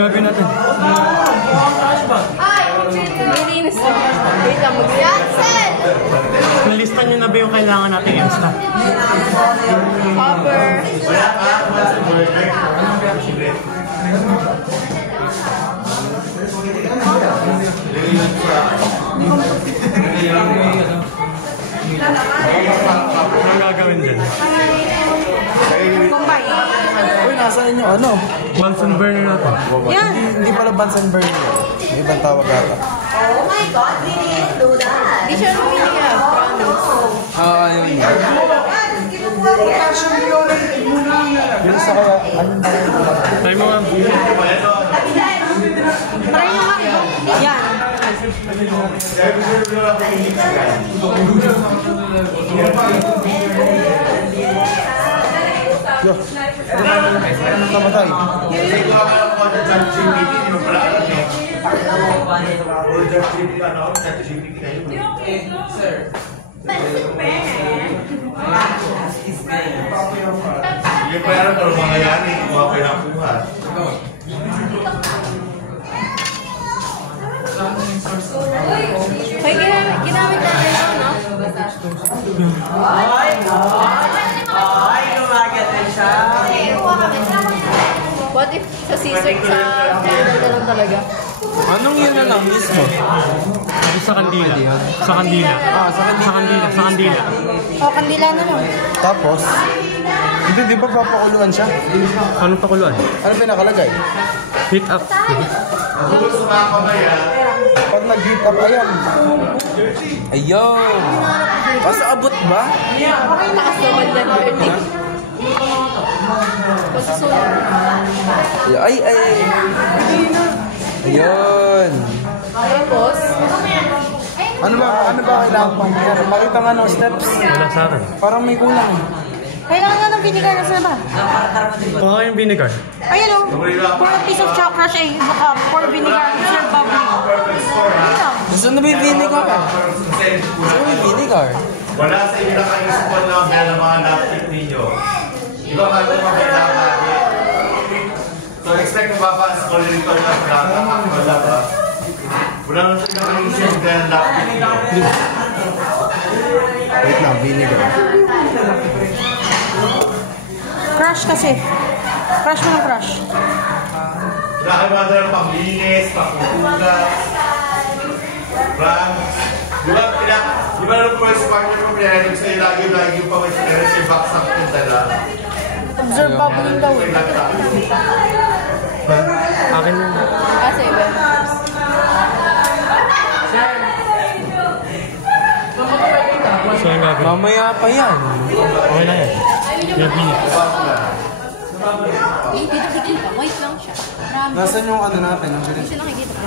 gagawin natin? Nilinis na. Wait lang, mag-Jansen! Nalistan nyo na ba yung kailangan natin i-install? Copper. Ano gagawin din? Uy, nasaan yung ano? Bunsen burner natin. Yan. Hindi pala Bunsen burner. May ibang tawag ata. Oh my God, we didn't do that. Di siya rumili ka. Ayun yun. Yun sa kaya, ano na rin ito? Try mo nga. Try nyo nga. Yan. Yo, namatay. Yung pera para mga yan, kuha ko yung nakuha. May ginamit natin ito, no? What if sa scissor sa candle na lang talaga? Anong yun na lang mismo? Sa kandila. Sa kandila. Sa kandila. Sa kandila. O, kandila na lang. Tapos, hindi, di ba papakuluan siya? Anong pakuluan? Ano pinakalagay? Heat up. Pag nag-heat up, ayan. Ayun! Basta abot ba? Takas naman na learning. Pagsusunod. Ay! Ayun! Tapos, Ano ba kailangan pang mayroon? Makita nga ng steps. Wala sa akin. Parang may kulang. kailangan nga ng vinegar na sana ba? Kuha ko yung vinegar. Ayun o. For a piece of chocolate ay pour vinegar and serve bubbly. Gusto na ba yung vinegar? Gusto na yung vinegar? Wala sa inyo na kayo spot na ng mga napkin ninyo. Iba ka ito makailangan. So expect mo ba sa kolorito na wala ba? Wala na siya nakaisip dahil napkin ninyo. Wait lang, vinegar. Crush kasi. Crush mo ng crush. Wala kayo mga dala pang-linis, pang-kukugas, di ba nung first partner ko pinayanig sa'yo lagi yung pang-experience yung baksak yung dala? Observe bubbly daw. Akin yun. Kasi ba? So yung gagawin. Mamaya pa yan. Okay na yan. Yung vinegar. Dito. Wait lang siya. Promise. Nasaan yung ano natin? Ang Hindi siya nakikita.